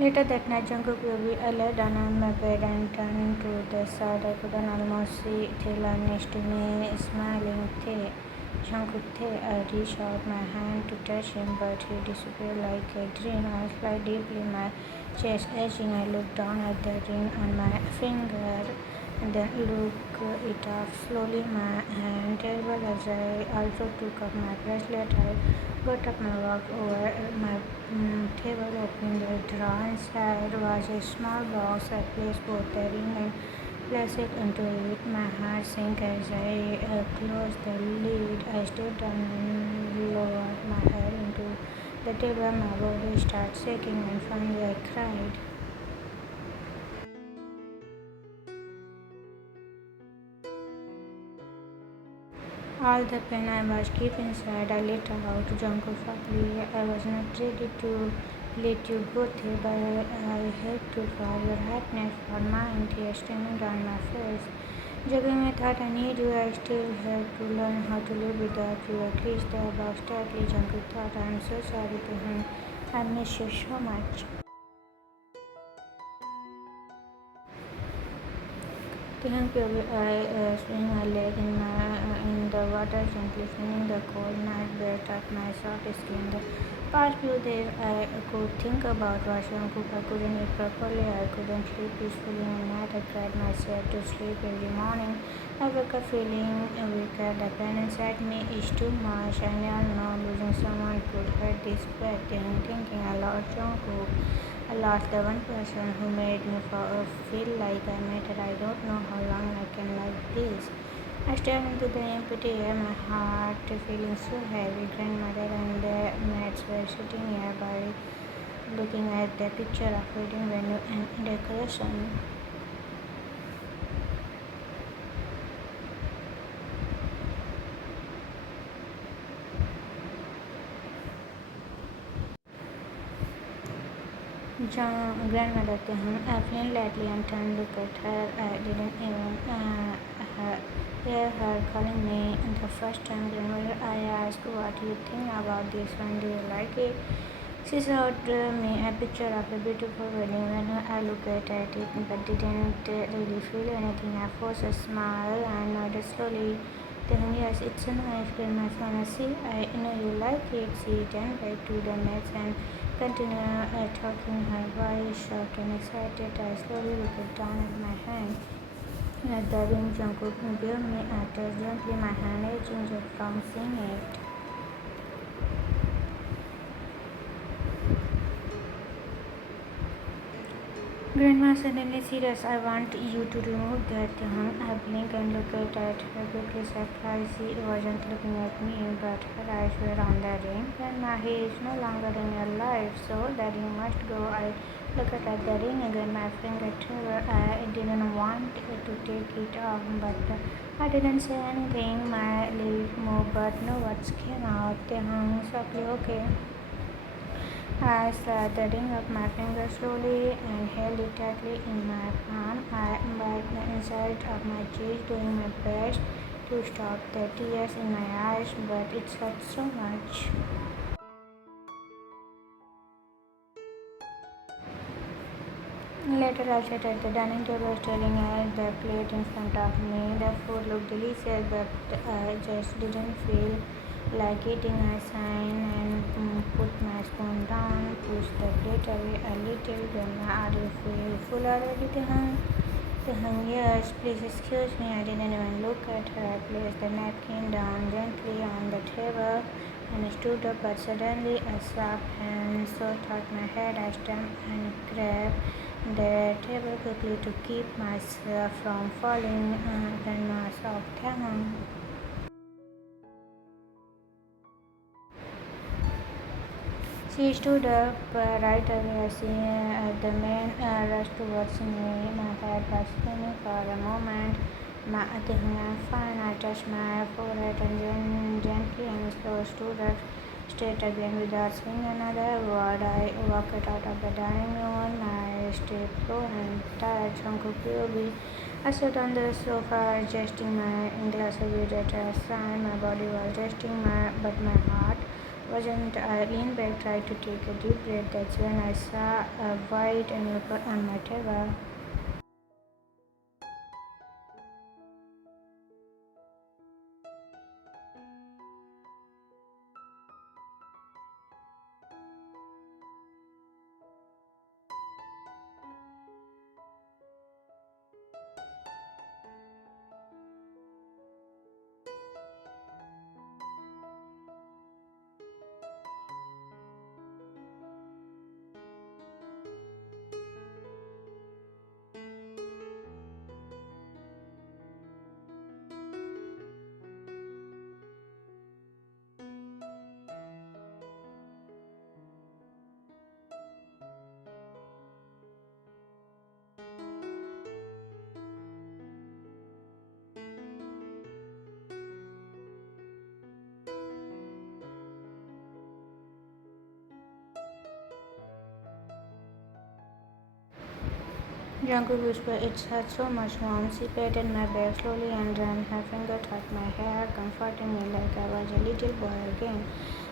Later that night, Jungkook will be lay down on my bed and turned to the side. I couldn't almost see Taehyung next to me, smiling. Jungkook, I reached out my hand to touch him, but he disappeared like a dream. I felt deeply, my chest edging. I looked down at the ring on my finger and then looked it off slowly. My hand terrible as I also took up my bracelet. I got up and walked over my table, opening the drawer. Inside was a small box. I placed both the ring and placed into it. My heart sank as I closed the lid. I stood down and lowered my head into the table. My body started shaking and finally I cried. All the pain I was keeping inside, I let out. Jungkook ugly. I was not ready to let you go there, but I had to for your happiness, for mine. Tears streaming down my face. Juggling my thought, I need you. I still have to learn how to live without you. I creased the box tightly. Jungkook thought, I am so sorry to him. I miss you so much. Taehyung purely swing my leg in the water, gently feeling the cold night breath of my soft skin. The past few days I could think about was Jungkook. I couldn't eat properly. I couldn't sleep peacefully at night. I cried myself to sleep every morning. I woke up feeling weaker. The pain inside me is too much. I never know losing someone could hurt this bad. Thinking I lost Jungkook. I lost the one person who made me feel like I mattered. I don't know how long I can like this. I stared into the empty air, my heart feeling so heavy. Grandmother and the maids were sitting nearby, looking at the picture of wedding venue and decoration. Grandmother Evelyn lightly and turned look at her. I didn't even hear her calling me the first time. Grandmother, I asked, what do you think about this one? Do you like it? She showed me a picture of a beautiful wedding venue. I looked at it but didn't really feel anything. I forced a smile and nodded slowly. Then yes, it's a nice Grandma. See, I know you like it. She turned back to the mats and continued talking. Her voice soft and excited. I slowly looked down at my hand. At the ring, Jungkook gave me a touch gently. My hand itching just from seeing it. Grandma suddenly serious. I want you to remove that tongue. I blinked and looked at her quickly, surprised. She wasn't looking at me, but her eyes were on the ring. Grandma, he is no longer in your life, so the ring must go. I looked at the ring again, my finger trembled. I didn't want to take it off, but I didn't say anything. My lips moved, but no words came out. They hung softly, okay. I slid the ring up my finger slowly and held it tightly in my palm. I wiped the inside of my cheek, doing my best to stop the tears in my eyes, but it hurt so much. Later, I sat at the dining table staring at the plate in front of me. The food looked delicious, but I just didn't feel like eating. I sighed and put my spoon down, pushed the plate away a little. Grandma, are you full already, Taehyung? Taehyung, yes, please excuse me. I didn't even look at her. I placed the napkin down gently on the table and stood up, but suddenly a sharp hand shot at my head. I stamped and grabbed the table quickly to keep myself from falling. Grandma sobbed, Taehyung. She stood up right away. The man rushed towards me. My head was spinning for a moment. I think I'm fine. I touched my forehead and then gently and slow stood up straight again without saying another word. I walked out of the dining room. My step slow and tired. Jungkook baby. I sat on the sofa, adjusting my glass of at a sign. My body was resting, but my heart wasn't. I leaned back, tried to take a deep breath. That's when I saw a white envelope on my table. Jungkook whispered, "It's had so much warmth." She patted my back slowly and ran her finger through my hair, comforting me like I was a little boy again.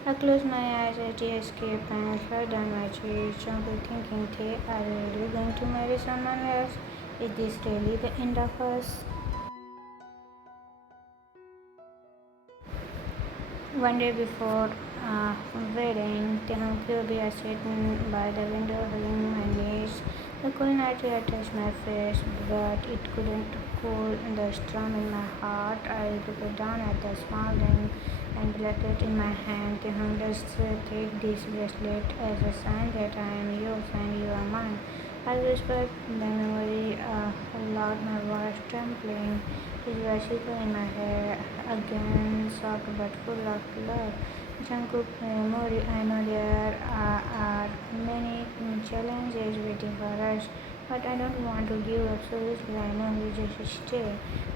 I closed my eyes as tears escaped and flowed down my cheeks. Jungkook thinking, "Hey, are you really going to marry someone else? Is this really the end of us?" One day before wedding, Taehyung was sitting by the window hugging my knees. The cool night air touched my face, but it couldn't cool the storm in my heart. I looked down at the small ring and bracelet in my hand. Taehyung, just take this bracelet as a sign that I am yours and you are mine. I whispered the memory aloud, my voice trembling. His voice echoed in my head, again soft but full of love. Jungkook memory, I know there are many challenges waiting for us, but I don't want to give up so easily. I know you just stay.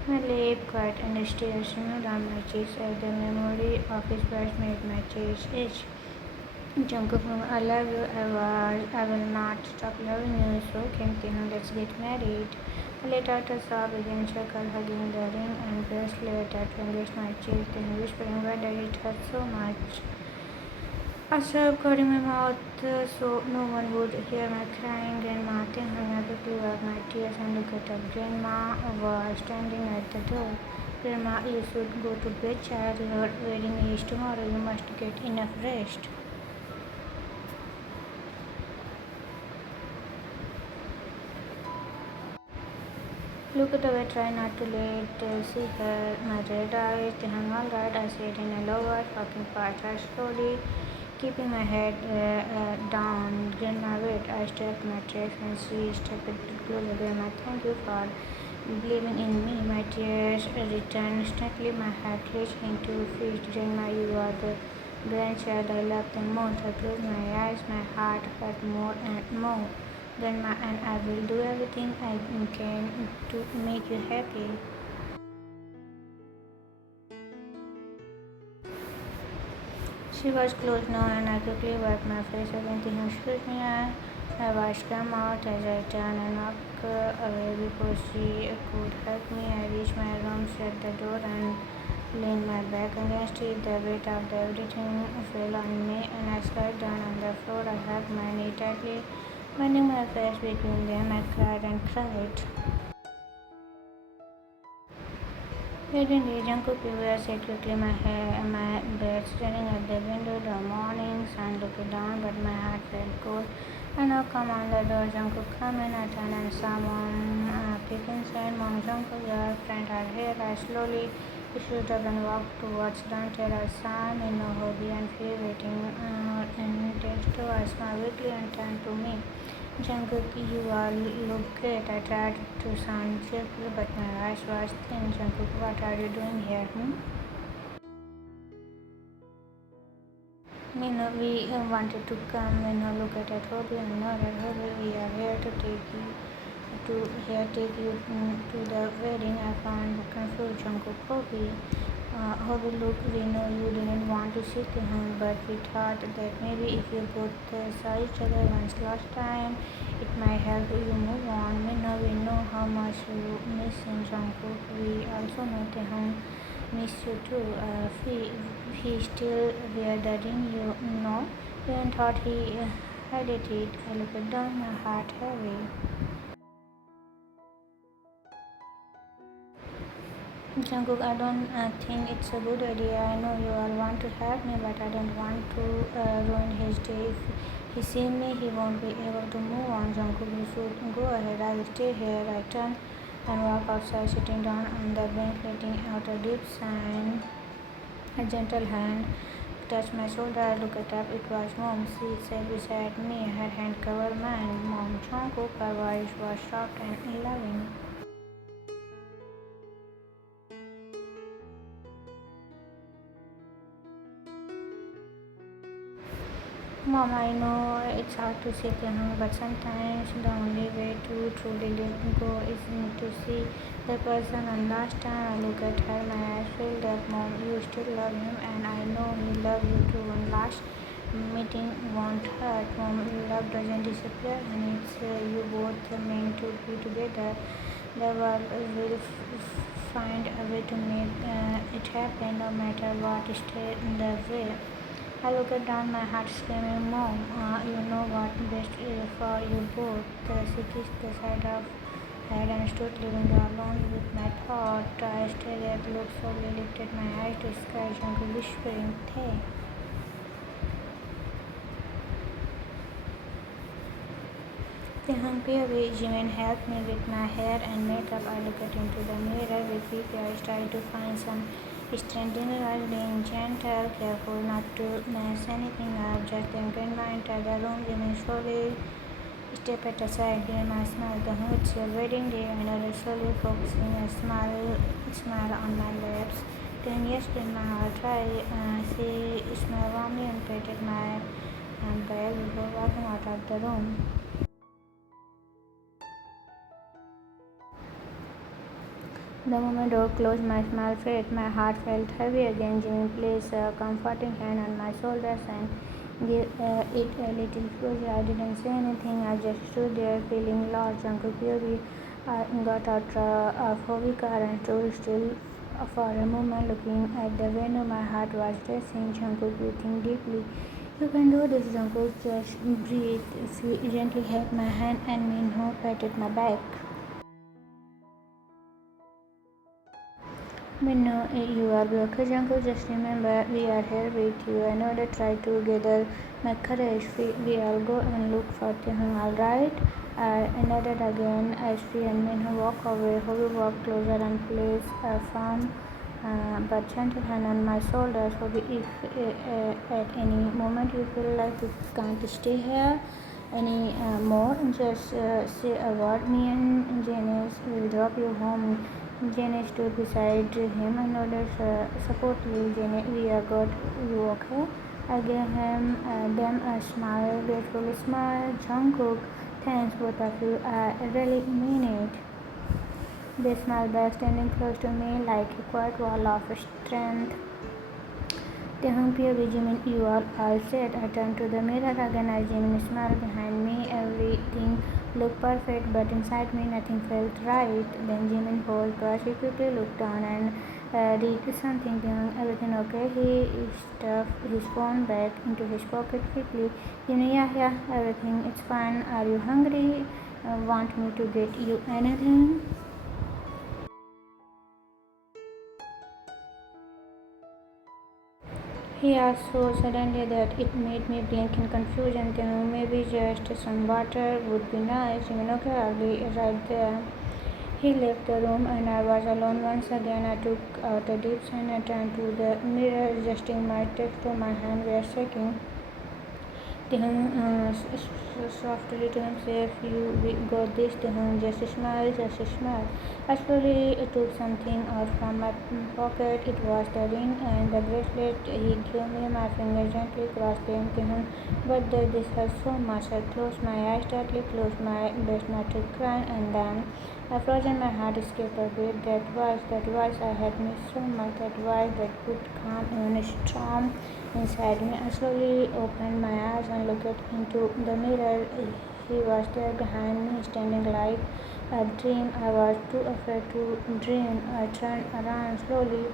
My lip quiet and tears streamed down my cheeks as the memory of his voice made my chest itch. Jungkook, I love you. I will not stop loving you. So came Taehyung, let's get married. I let out a sob, again chuckle, hugging the ring and bracelet that against my chest, and whispering, why does it hurt so much? I sobbed, covering my mouth so no one would hear my crying. Grandma Taehyung, I quickly wiped my tears and looked up. Grandma was standing at the door. Grandma, you should go to bed, child. Your wedding is tomorrow. You must get enough rest. Looked away, try not to let see her. My red eyes. Taehyung, all right, I said in a low voice, walking past her slowly, keeping my head down. Grandma, wait. I stepped my tracks and she stepped closer. Grandma, thank you for believing in me. My tears returned instantly. My heart clenched into fist. Grandma, you are the grandchild I love the most. I closed my eyes. My heart hurt more and more. Grandma, and I will do everything I can to make you happy. She was close now, and I quickly wiped my face again, thinking, excuse me, I watched come out as I turned and walked away before she could help me. I reached my room, shut the door, and leaned my back against it. The weight of everything fell on me, and I slid down on the floor. I hugged my knee tightly, bending my face between them. I cried and cried. Suddenly, Jungkook said quickly, my bed, staring at the window. The morning sun looked down, but my heart felt cold. I knocked on the door. Jungkook come in. I turned and saw Mom peeking inside. Mom, Jungkook, your friend are here. I slowly stood up and walked towards downstairs. I saw Minno, Hobby, and Faye waiting in the door. I smiled weakly and turned to me. Jungkook, you all look great. I tried to sound cheerful, but my voice was thin. Jungkook, what are you doing here? Mino, we wanted to come. Mino looked at Hobby and nodded. Hobby, we are here to take you to the wedding. I found confused. Jungkook, Hobby, look, we know you didn't want to sit him, but we thought that maybe if you both saw each other once last time, it might help you move on. We know how much you miss in Jungkook. We also know Taehyung Miss you too. He still wear the ring, you know. Even thought he had it. I looked down, my heart heavy. Jungkook, I don't think it's a good idea. I know you all want to help me, but I don't want to ruin his day. If he sees me, he won't be able to move on. Jungkook, you should go ahead. I will stay here. I turn and walk outside, sitting down on the bench, letting out a deep sigh. A gentle hand touched my shoulder. I looked up. It was Mom. She sat beside me, her hand covered mine. Mom, Jungkook, her voice was soft and loving. Mom, I know it's hard to say Taehyung, but sometimes the only way to truly let go is to see the person. And last time I looked at her, my eyes filled up. Mom, you still love him, and I know he loves you too. One last meeting won't hurt. Mom, love doesn't disappear, and it's you both meant to be together. The world will find a way to make it happen, no matter what stays in the way. I looked down, my heart screaming, Mom, you know what best is for you both. She kissed the side of head and stood leaving alone with my thought. I stared at the look, slowly lifted my eyes to sky, gently whispering, Thay. Taehyung Jimin helped me with my hair and makeup. I looked into the mirror with weepy eyes, tried to find some strength in it, being gentle, careful not to mess anything up. Just then Grandma entered the room. Jimin slowly stepped aside, gave my smile. Taehyung, it's your wedding day. I nodded slowly, focusing a smile on my lips. Then yes, Grandma, I'll try. She smiled warmly and patted my back before walking out of the room. The moment door closed, my smile faded. My heart felt heavy again. Jimmy placed a comforting hand on my shoulders and gave it a little push. I didn't say anything. I just stood there feeling lost. Jungkook got out of her car and stood still for a moment, looking at the window. My heart was racing. Jungkook, breathing deeply. You can do this, Jungkook. Just breathe. She gently held my hand and Minho patted my back. We know you are broken, Jungkook. Just remember, we are here with you. I know that try to gather my courage. We all go and look for Taehyung, alright? I nodded again as we and Minho walk away. Hobi walked closer and placed a firm but gentle hand on my shoulder. Hobi, if at any moment you feel like you can't stay here any more, just say a word. Me and Janice will drop you home. Janice stood beside him and nodded supportively. Janice, we are got you okay? I gave them a smile, grateful smile. Jungkook, thanks both of you. I really mean it. They smiled back, standing close to me like a quiet wall of strength. Taehyung, Jimin, you all said. I turned to the mirror again as Jimin smiled behind me. Everything looked perfect, but inside me nothing felt right. Then Jimin paused, but he quickly looked down and did something. Taehyung, everything okay? He stuffed his phone back into his pocket quickly. Jimin, yeah, everything is fine. Are you hungry? Want me to get you anything? He asked so suddenly that it made me blink in confusion. Then maybe just some water would be nice. Even okay, I'll be right there. He left the room and I was alone once again. I took out a deep sigh and turned to the mirror, adjusting my texture. My hands were shaking. Taehyung softly to himself, you got this. Taehyung just smile. I slowly took something out from my pocket. It was the ring and the bracelet. He gave me. My finger gently crossed them. Taehyung, but this hurts so much. I closed my eyes tightly, closed my best not to cry, and then I frozen. My heart escaped a bit. That voice I had missed so much. That voice that could calm even a storm inside me. I slowly opened my eyes and looked into the mirror. He was there behind me, standing like a dream. I was too afraid to dream. I turned around slowly.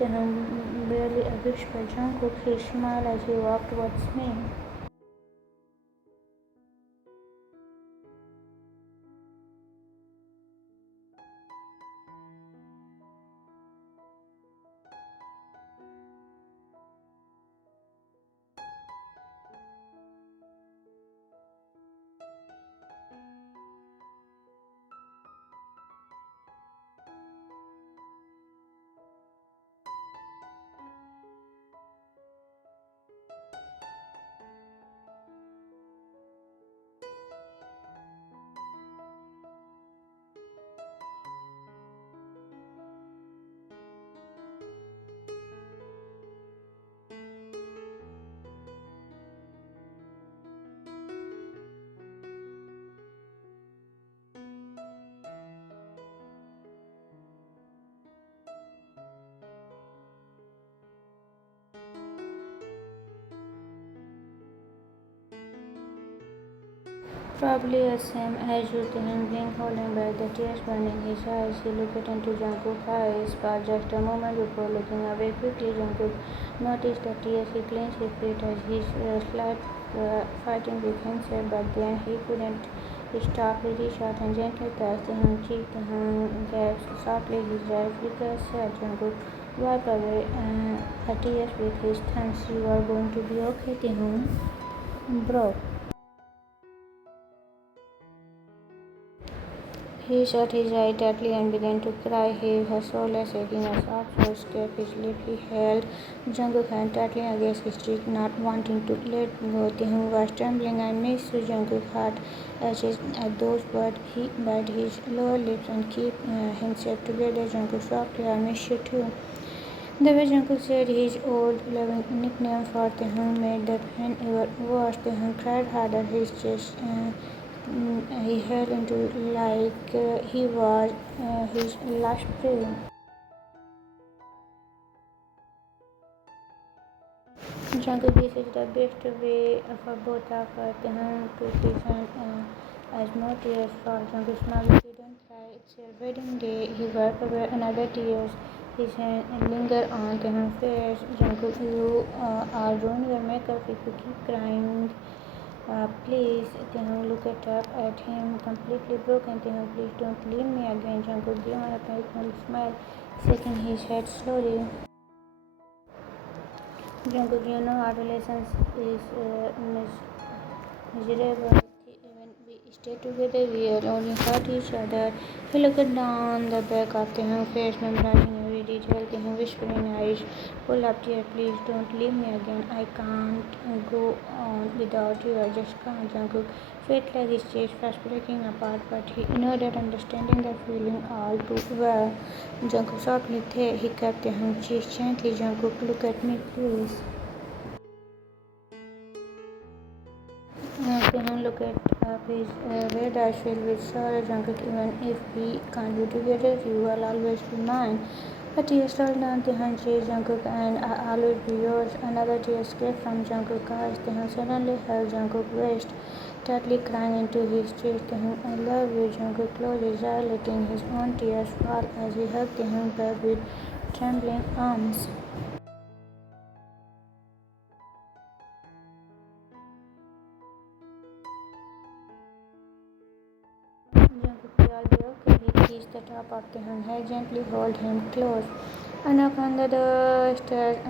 Taehyung barely a whisper. Jungkook, he smiled as he walked towards me. Probably the same as you, Taehyung blinked, holding back the tears burning his eyes. He looked into Jungkook's eyes, but just a moment before looking away quickly, Jungkook noticed the tears. He clenched his teeth as he slight fighting with himself, but then he couldn't stop. He reached out and gently touched Taehyung's cheek. Taehyung gasped softly, his eyes flickered. Sad. Jungkook wiped away her tears with his thumbs. You are going to be okay, Taehyung, bro. He shut his eyes tightly and began to cry. He was soulless, aching a soft throat escaped his lip. He held Jungkook's hand tightly against his cheek, not wanting to let go. Taehyung was trembling. I miss you. Jungkook's heart ached at those words. He bit his lower lips and kept himself together. Jungkook softly, I miss you too. The way Jungkook said his old loving nickname for Taehyung made the pain ever worse. Taehyung cried harder. His chest he held into like he was his last prey. Jungkook, this is the best way for both of us. Taehyung took his hand as more tears fall. Jungkook smiled. You don't cry. It's your wedding day. He wiped away another tears. His hand lingered on Taehyung's face. Jungkook, you are ruining your makeup if you keep crying. Please, Taehyung looked up at him, completely broken. Taehyung, please don't leave me again. Jungkook gave an apologetic smile, shaking his head slowly. Jungkook, you know our relationship is miserable. When we stay together, we will only hurt each other. He looked down the back of Taehyung's face, memorizing every detail. Taehyung whispering, eyes full of tears. Please don't leave me again. I can't go on without you. I just can't. Jungkook felt like his chest was breaking apart, but he nodded, understanding the feeling all too well. Jungkook softly hiccuped Taehyung's cheek gently. Jungkook, look at me, please. Taehyung looked up, his red eyes filled with sorrow. Jungkook, even if we can't be together, you will always be mine. A tear stole down Taehyung's cheek. Jungkook, and I'll always be yours. Another tear escaped from Jungkook's eyes. Taehyung suddenly held Jungkook's waist, tightly crying into his chest. Taehyung, I love you. Jungkook closed his eyes, letting his own tears fall as he hugged Taehyung back with trembling arms. Jungkook, will be okay. He kissed the top of Taehyung's head, gently hold him close. A knock on the door stirred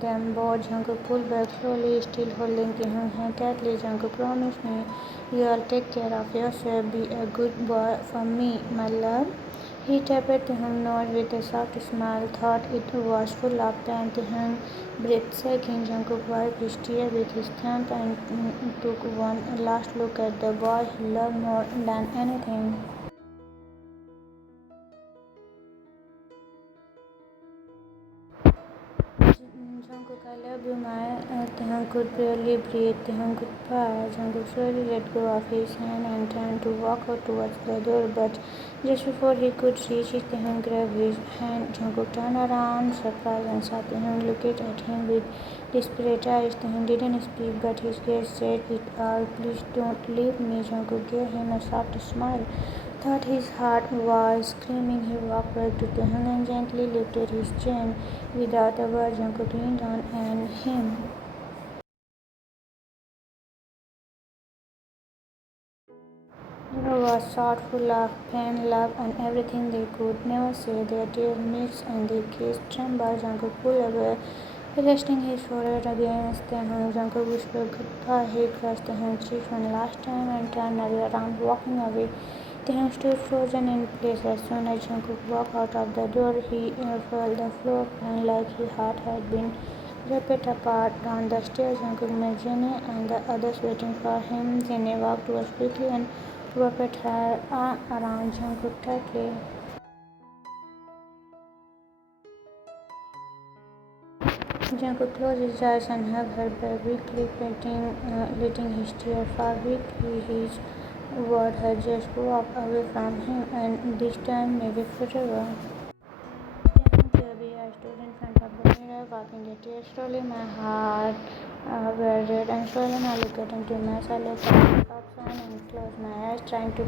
them both. Jungkook pulled back slowly, still holding Taehyung's hand tightly. Jungkook, promise me you'll take care of yourself. Be a good boy for me, my love. He tapped Taehyung's nose with a soft smile, thought it was full of pain. Taehyung breathed shaking. Jungkook wiped his tears with his thumb and took one last look at the boy he loved more than anything. Jungkook, I love you, my Taehyung could barely breathe. Taehyung, goodbye. Jungkook slowly let go of his hand and turned to walk out towards the door, but just before he could reach it, Taehyung grabbed his hand. Jungkook turned around, surprised, and saw Taehyung looking at him with desperate eyes. Taehyung didn't speak, but his gaze said it all. Please don't leave me. Jungkook gave him a soft smile, thought his heart was screaming. He walked back to Taehyung and gently lifted his chin. Without a word, Jungkook leaned on and him. It was short, full of pain, love, and everything they could never say. Their tears mixed and they kissed. Trembled, Jungkook pulled away, resting his forehead against Taehyung. Jungkook whispered goodbye. He crushed Taehyung's cheek one last time and turned around, walking away. Taehyung stood frozen in place. As soon as Jungkook walked out of the door, he felt the floor crying like his heart had been ripped apart. Down the stairs, Jungkook met Jenny and the others waiting for him. Jenny walked towards quickly and wrapped her arm around Jungkook tightly. Jungkook closed his eyes and hugged her back weakly, letting his tears fall weakly. His world had just walked away from him, and this time maybe forever. Baby, I stood in front of the mirror, wiping the tears slowly. My heart were red and swollen. I looked into myself, let out and closed my eyes, trying to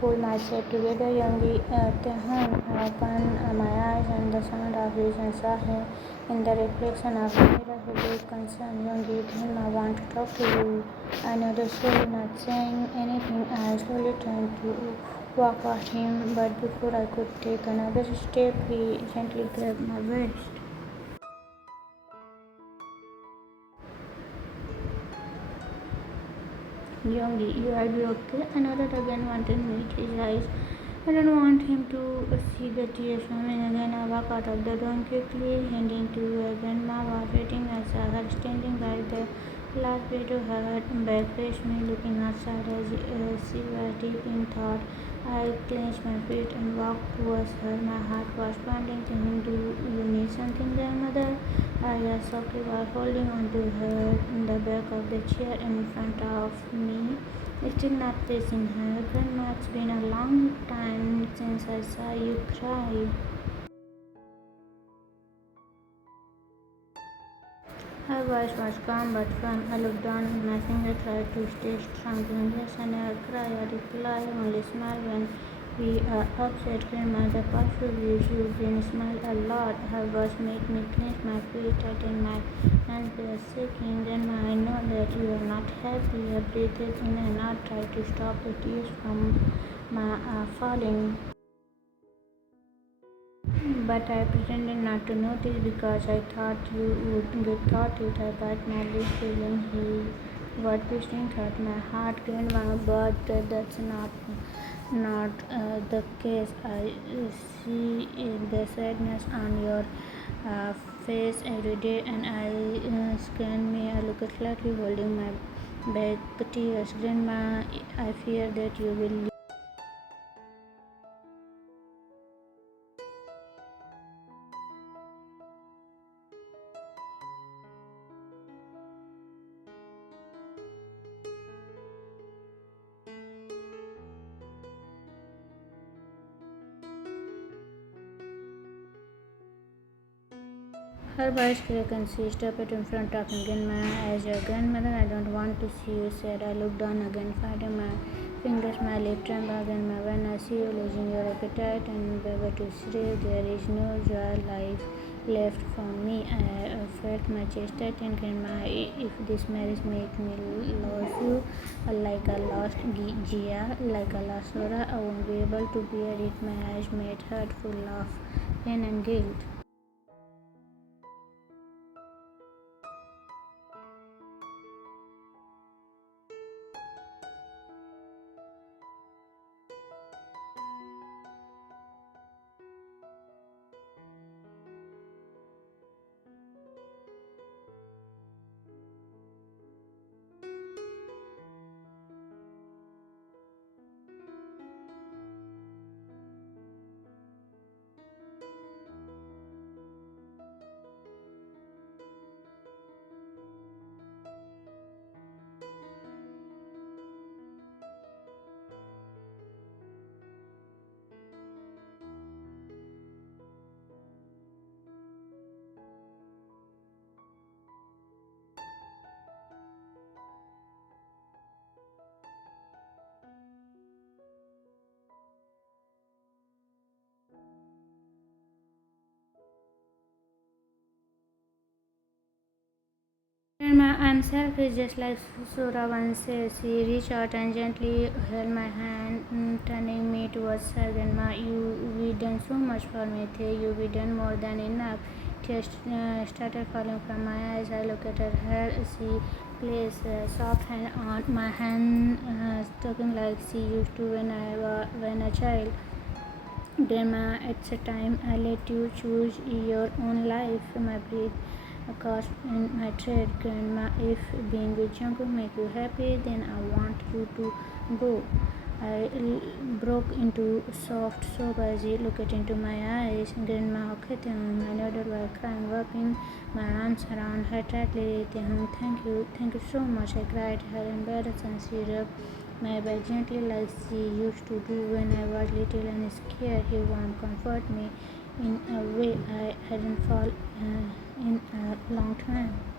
pull myself together. Youngie Taehyung opened my eyes, and the sound of vision saw him in the reflection of the mirror. He looked concerned. Youngie, Grandma want to talk to you. I nodded slowly, not saying anything. I slowly turned to walk past him, but before I could take another step, he gently grabbed my waist. Youngie, you are you okay? I nodded again, wanted to meet his eyes. I don't want him to see the tears coming again. I walked out of the room quickly, heading to where Grandma was waiting. I saw her standing by the last window, her back faced me, looking outside as she was deep in thought. I clenched my feet and walked towards her. My heart was pounding, thinking, do you need something, grandmother? I asked softly while holding on to her in the back of the chair in front of me. Still not facing her. Grandma, it's been a long time since I saw you cry. Her voice was calm but firm. I looked down at my finger, tried to stay strong. Yes, I never cry. I reply, only smile when we are upset. Grandma, the powerful views you've been smile a lot. Her voice made me clench my feet, tighten my hands were shaking. Grandma, I know that you are not happy. I breathed in and out, tried to stop the tears from my falling. But I pretended not to notice because I thought you would get thought it. I bite my lip, feeling he was twisting hurt my heart. Grandma, but that's not the case. I see the sadness on your face every day, and I scan me. I look slightly holding my back tears. Grandma, I fear that you will. Her voice cracked and she stopped in front of me. Again, as your grandmother, I don't want to see you sad. I looked down again, finding my fingers, my lip tremble again. When I see you losing your appetite and baby to sleep, there is no joy life left for me. I felt my chest tighten. Grandma, if this marriage make me lose you, like I lost Gia, like I lost Laura, I won't be able to bear it. My eyes made hurt, full of pain and guilt. Grandma, I'm selfish, just like Sura once said. She reached out and gently held my hand, turning me towards her. Grandma, we done so much for me. You've done more than enough. Tears started falling from my eyes. I looked at her. She placed a soft hand on my hand, talking like she used to when a child. Grandma, it's a time I let you choose your own life. My breath caught in my thread. Grandma, if being with Jungkook make you happy, then I want you to go. I broke into soft sob as he looked into my eyes. Grandma, okay, Taehyung. I nodded while crying, wrapping my arms around her tightly. Taehyung, thank you so much. I cried, her embarrassed, and she rubbed my back gently like she used to do when I was little and scared. He warm comfort me in a way I hadn't felt in a long time.